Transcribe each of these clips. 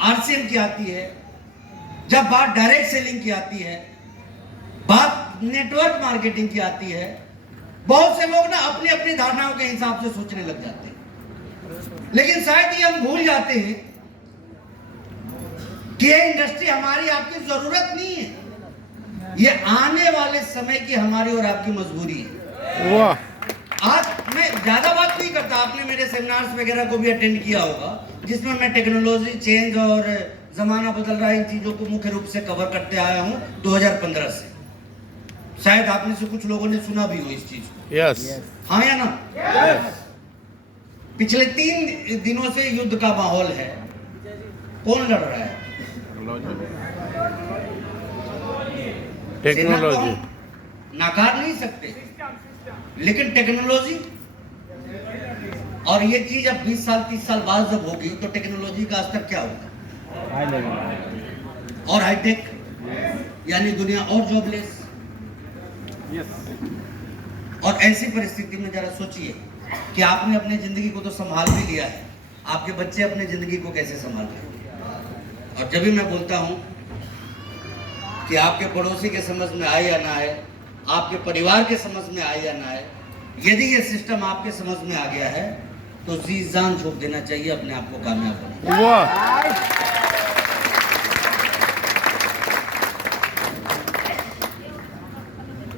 RCM की आती है, जब बात डायरेक्ट सेलिंग की आती है, बात नेटवर्क मार्केटिंग की आती है, बहुत से लोग ना अपनी अपनी धारणाओं के हिसाब से सोचने लग जाते हैं। लेकिन शायद ये हम भूल जाते हैं कि ये इंडस्ट्री हमारी आपकी जरूरत नहीं है, ये आने वाले समय की हमारी और आपकी मजबूरी है। वाह। आज मैं ज्यादा बात नहीं करता, आपने मेरे सेमिनार्स वगैरह को भी अटेंड किया होगा, जिसमें मैं टेक्नोलॉजी चेंज और जमाना बदल रहा है इन चीजों को मुख्य रूप से कवर करते आया हूं 2015 से। शायद आप में से कुछ लोगों ने सुना भी हो इस चीज को। यस। हाँ या ना? यस। पिछले 3 दिनों से युद्ध का माहौल है। कौन लड़ रहा है? टेक्नोलॉजी। नकार नहीं सकते, लेकिन टेक्नोलॉजी, और ये चीज अब 20 साल 30 साल बाद जब होगी तो टेक्नोलॉजी का स्तर क्या होगा? और हाईटेक, यानी दुनिया और जॉबलेस। और ऐसी परिस्थिति में जरा सोचिए कि आपने अपनी जिंदगी को तो संभाल भी लिया है, आपके बच्चे अपनी जिंदगी को कैसे संभाल रहे हैं? और जब भी मैं बोलता हूं कि आपके पड़ोसी के समझ में आए या ना आए, आपके परिवार के समझ में आए या ना आए, यदि ये सिस्टम आपके समझ में आ गया है तो जी जान झोंक देना चाहिए अपने आप को कामयाब बनाने। वाह।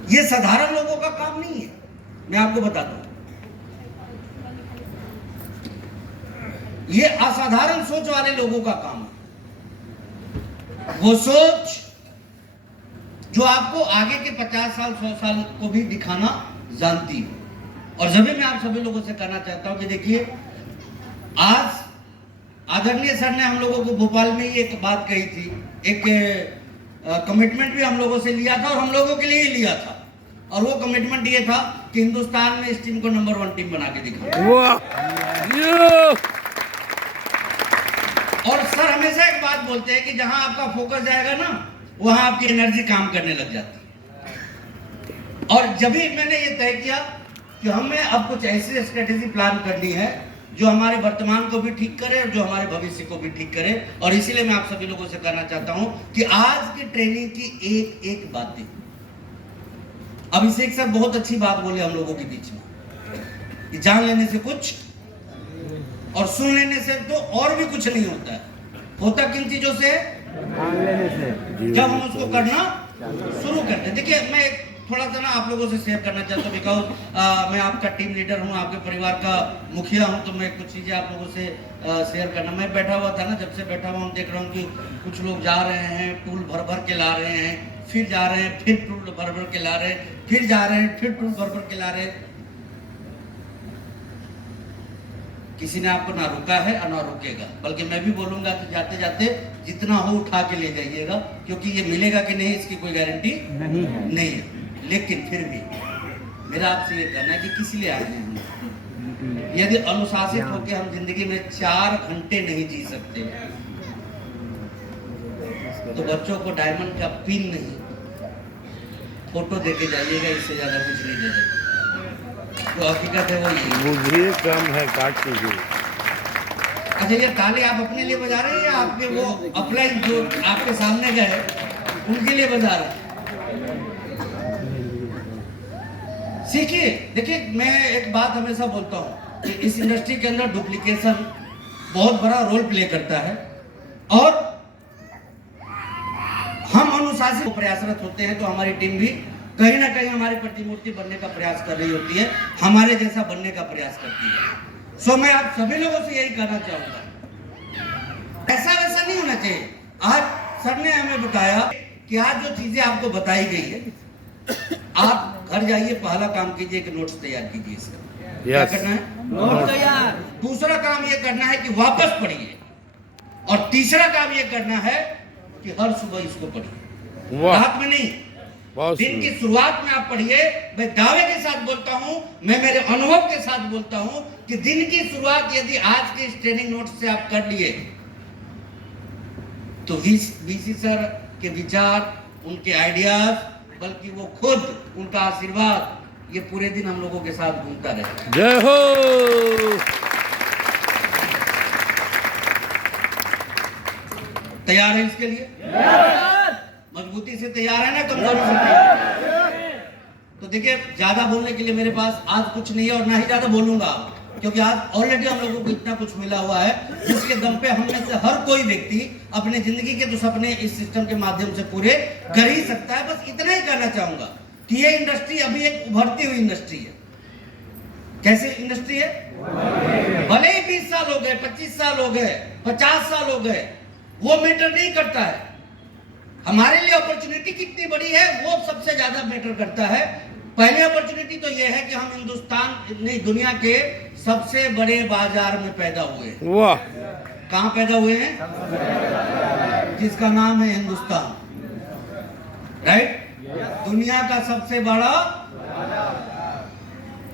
ये साधारण लोगों का काम नहीं है, मैं आपको बताता हूं। ये असाधारण सोच वाले लोगों का काम है। वो सोच जो आपको आगे के 50 साल 100 साल को भी दिखाना जानती है। और जब भी मैं आप सभी लोगों से कहना चाहता हूं कि देखिए, आज आदरणीय सर ने हम लोगों को भोपाल में ही एक बात कही थी, एक कमिटमेंट भी हम लोगों से लिया था और हम लोगों के लिए ही लिया था। और वो कमिटमेंट ये था कि हिंदुस्तान में इस टीम को नंबर 1 टीम बना के दिखाएं। और सर हमेशा एक बात बोलते हैं कि जहां आपका फोकस जाएगा ना, वहां आपकी एनर्जी काम करने लग जाती है। और जब भी मैंने ये तय किया कि हमें अब कुछ ऐसी स्ट्रेटेजी प्लान करनी है जो हमारे वर्तमान को भी ठीक करे और जो हमारे भविष्य को भी ठीक करे। और इसीलिए मैं आप सभी लोगों से कहना चाहता हूं कि आज की ट्रेनिंग की एक एक बातें, अभिषेक सर बहुत अच्छी बात बोले हम लोगों के बीच में कि जान लेने से कुछ और सुन लेने से तो और भी कुछ नहीं होता है। होता किन चीजों से? जब हम उसको करना शुरू करते हैं। देखिए, मैं थोड़ा सा ना आप लोगों से शेयर करना चाहता हूँ, बिकॉज मैं आपका टीम लीडर हूँ, आपके परिवार का मुखिया हूँ, तो मैं कुछ चीज़ें आप लोगों से शेयर करना। मैं बैठा हुआ था ना, जब से बैठा हुआ हूँ देख रहा हूँ कि कुछ लोग जा रहे हैं, टूल भर भर के ला रहे हैं, फिर जा रहे हैं, फिर टूल भर भर के ला रहे हैं, फिर जा रहे हैं, फिर टूल भर भर के ला रहे हैं। किसी ने आपको ना रुका है और ना रुकेगा, बल्कि मैं भी बोलूंगा कि जाते जाते जितना हो उठा के ले जाइएगा, क्योंकि ये मिलेगा कि नहीं इसकी कोई गारंटी नहीं है। लेकिन फिर भी मेरा आपसे ये कहना है कि किस लिए आए हैं हम? यदि अनुशासित होकर हम जिंदगी में 4 घंटे नहीं जी सकते तो बच्चों को डायमंड का पिन नहीं, फोटो देके जाइएगा, इससे ज्यादा कुछ नहीं दे देगा। तो हकीकत है वो ये। मुझे कम है, काट लीजिए। अच्छा, ये ताले आप अपने लिए बजा रहे हैं या आपके वो अपलाइन जो आपके सामने गए उनके लिए बजा रहे हैं? सीखिए। देखिए, मैं एक बात हमेशा बोलता हूँ कि इस इंडस्ट्री के अंदर डुप्लीकेशन बहुत बड़ा रोल प्ले करता है और हम अनुशासित प्रयासरत होते हैं तो हमारी टीम भी कहीं ना कहीं हमारी प्रतिमूर्ति बनने का प्रयास कर रही होती है, हमारे जैसा बनने का प्रयास करती है। सो मैं आप सभी लोगों से यही कहना चाहूंगा, ऐसा वैसा नहीं होना चाहिए। आज सर ने हमें बताया कि आज जो चीजें आपको बताई गई है, आप घर जाइए, पहला काम कीजिए कि नोट्स तैयार कीजिए इसका। क्या करना है? नोट तैयार। दूसरा काम ये करना है कि वापस पढ़िए, और तीसरा काम ये करना है कि हर सुबह इसको पढ़िए, रात में नहीं, दिन की शुरुआत में आप पढ़िए। मैं दावे के साथ बोलता हूं, मैं मेरे अनुभव के साथ बोलता हूं कि दिन की शुरुआत यदि आज के इस ट्रेनिंग नोट्स से आप कर लिए तो वीसी सर के विचार, उनके आइडियाज, बल्कि वो खुद, उनका आशीर्वाद ये पूरे दिन हम लोगों के साथ घूमता रहे। जय हो। तैयार है इसके लिए? मजबूती से तैयार है ना, कमजोरी से तैयार? तो देखिए, ज्यादा बोलने के लिए मेरे पास आज कुछ नहीं है और ना ही ज्यादा बोलूंगा, क्योंकि आज ऑलरेडी हम लोगों को इतना कुछ मिला हुआ है जिसके दम पे हम में से हर कोई व्यक्ति अपने जिंदगी के तो सपने इस सिस्टम के माध्यम से पूरे कर ही सकता है। बस इतना ही कहना चाहूंगा कि ये इंडस्ट्री अभी एक उभरती हुई इंडस्ट्री है। कैसे इंडस्ट्री है? भले ही 20 साल हो गए, 25 साल हो गए, 50 साल हो गए, वो मैटर नहीं करता है। हमारे लिए अपॉर्चुनिटी कितनी बड़ी है वो सबसे ज्यादा मैटर करता है। पहली अपॉर्चुनिटी तो ये है कि हम हिंदुस्तान नहीं, दुनिया के सबसे बड़े बाजार में पैदा हुए हैं। वाह, कहां पैदा हुए हैं? जिसका नाम है हिंदुस्तान, राइट? दुनिया का सबसे बड़ा,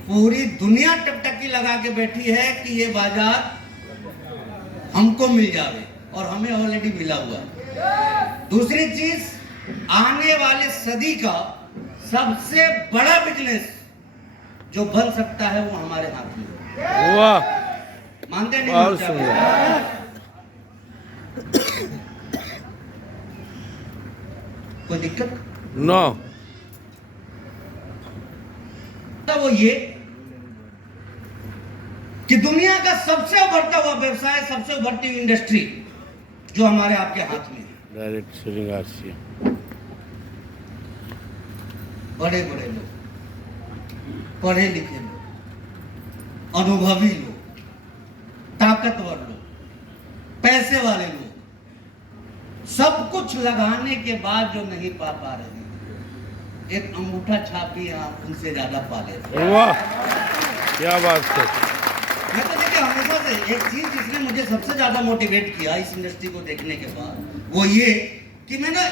पूरी दुनिया टकटकी लगा के बैठी है कि ये बाजार हमको मिल जाए, और हमें ऑलरेडी मिला हुआ है। दूसरी चीज, आने वाले सदी का सबसे बड़ा बिजनेस जो बन सकता है वो हमारे हाथ में है। वाह, मानते नहीं? बहुत सुंदर। कोई दिक्कत? नो, तो वो ये कि दुनिया का सबसे उभरता हुआ व्यवसाय, सबसे उभरती हुई इंडस्ट्री जो हमारे आपके हाथ में है। Direct selling RC. बड़े बड़े लोग, पढ़े लिखे लोग, अनुभवी लोग, ताकतवर लोग, पैसे वाले लोग, सब कुछ लगाने के बाद जो नहीं पा रहे हैं, एक अंगूठा छापी आप उनसे ज्यादा पा लेते हैं। वाह, क्या बात है। मैं तो देखिए हमेशा से एक चीज जिसने मुझे सबसे ज्यादा मोटिवेट किया इस इंडस्ट्री को देखने के बाद, वो ये कि मैं ना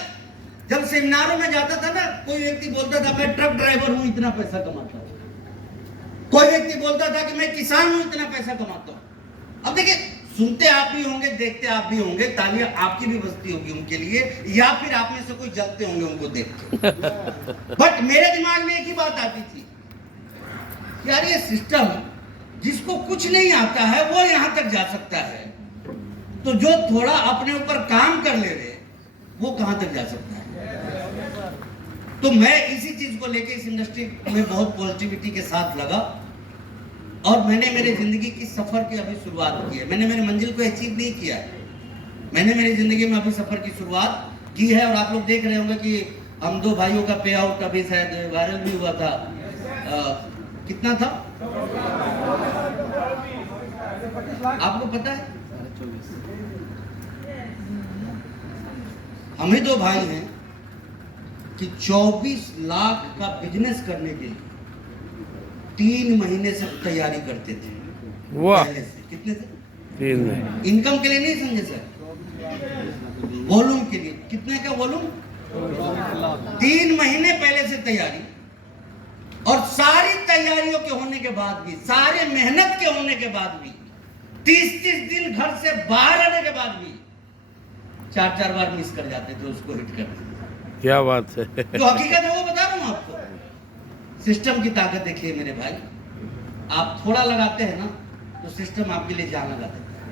जब सेमिनारों में जाता था ना, कोई व्यक्ति बोलता था मैं ट्रक ड्राइवर हूं, इतना पैसा कमाता हूं। कोई व्यक्ति बोलता था कि मैं किसान हूं, इतना पैसा कमाता हूं। अब देखिए, सुनते आप भी होंगे, देखते आप भी होंगे, तालियां आपकी भी बजती होगी उनके लिए, या फिर आप में से कोई जलते होंगे उनको देख के। बट मेरे दिमाग में एक ही बात आती थी, यार ये सिस्टम, जिसको कुछ नहीं आता है वो यहां तक जा सकता है, तो जो थोड़ा अपने ऊपर काम कर ले रहे वो कहां तक जा सकता है। तो मैं इसी चीज को लेके इस इंडस्ट्री में बहुत पॉजिटिविटी के साथ लगा, और मैंने मेरे जिंदगी की सफर की अभी शुरुआत की है। मैंने मेरे मंजिल को अचीव नहीं किया है, मैंने मेरी जिंदगी में अभी सफर की शुरुआत की है। और आप लोग देख रहे होंगे कि हम दो भाइयों का पे आउट अभी शायद वायरल भी हुआ था। कितना था आपको पता है? हम ही दो भाई हैं कि 24 लाख का बिजनेस करने के लिए 3 महीने से तैयारी करते थे। वाह, पहले से कितने से? 3 में। इनकम के लिए नहीं समझे सर, वॉल्यूम के लिए। कितने का वॉल्यूम? 3 महीने पहले से तैयारी, और सारी तैयारियों के होने के बाद भी, सारे मेहनत के होने के बाद भी, 30-30 दिन घर से बाहर आने के बाद भी 4-4 बार मिस कर जाते थे उसको हिट करते। क्या बात है। तो हकीकत है वो बता रहा हूं आपको। सिस्टम की ताकत देखिए मेरे भाई, आप थोड़ा लगाते हैं ना तो सिस्टम आपके लिए जान लगा देता है।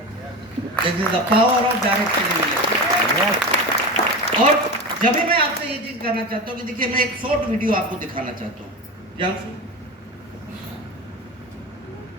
This is the power of direct selling. और जब भी मैं आपसे ये चीज करना चाहता हूँ कि देखिए, मैं एक शॉर्ट वीडियो आपको दिखाना चाहता हूँ।